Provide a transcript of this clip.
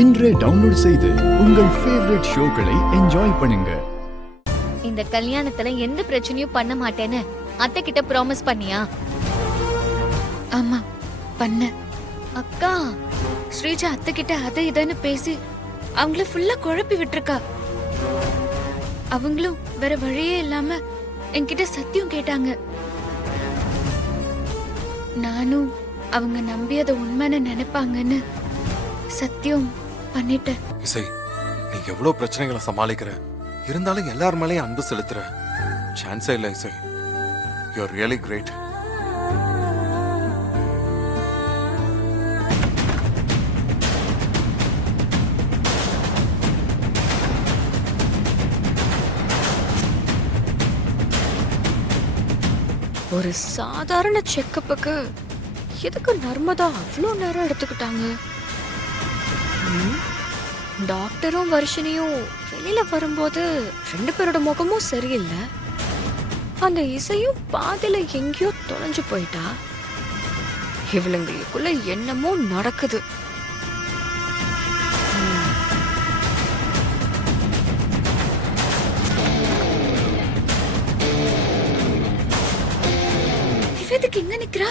இன்றே டவுன்லோட் செய்து உங்கள் ஃபேவரட் ஷோக்களை என்ஜாய் பண்ணுங்க. இந்த கல்யாணத்துல எந்த பிரச்சனையும் பண்ண மாட்டேன்னு அத்தை கிட்ட ப்ராமிஸ் பண்ணியா? ஆமா பண்ண. அக்கா, ஸ்ரீஜா அத்தை கிட்ட அதை இதன்னு பேசி அவங்கள ஃபுல்லா குழப்பி விட்டுருக்கா. அவங்களும் வேற வழியே இல்லாம என்கிட்ட சத்தியம் கேட்டாங்க. நானும் அவங்க நம்பி அதை உண்மைன்னு நினைப்பாங்கன்னு சத்தியம் பண்ணிட்டேன். இசை, நீ எவ்வளவு பிரச்சனைகளை சமாளிக்கிற, இருந்தாலும் எல்லார் மேலேயும் அன்பு செலுத்துற. சான்ஸே இல்லை இசை. You are really great. ஒரு சாதாரண செக்கப்புக்கு எதுக்கு நர்மதா அவ்வளோ நேரம் எடுத்துக்கிட்டாங்க? டாக்டரும் வர்ஷினியும் வெளியில வரும்போது 2 பேரோட முகமும் சரியில்லை. அந்த இசையும் பாதியில எங்கேயோ தொலைஞ்சு போயிட்டா. இவளுங்களுக்குள்ள என்னமோ நடக்குது. இவ எதுக்கு இங்க நிக்கிறா?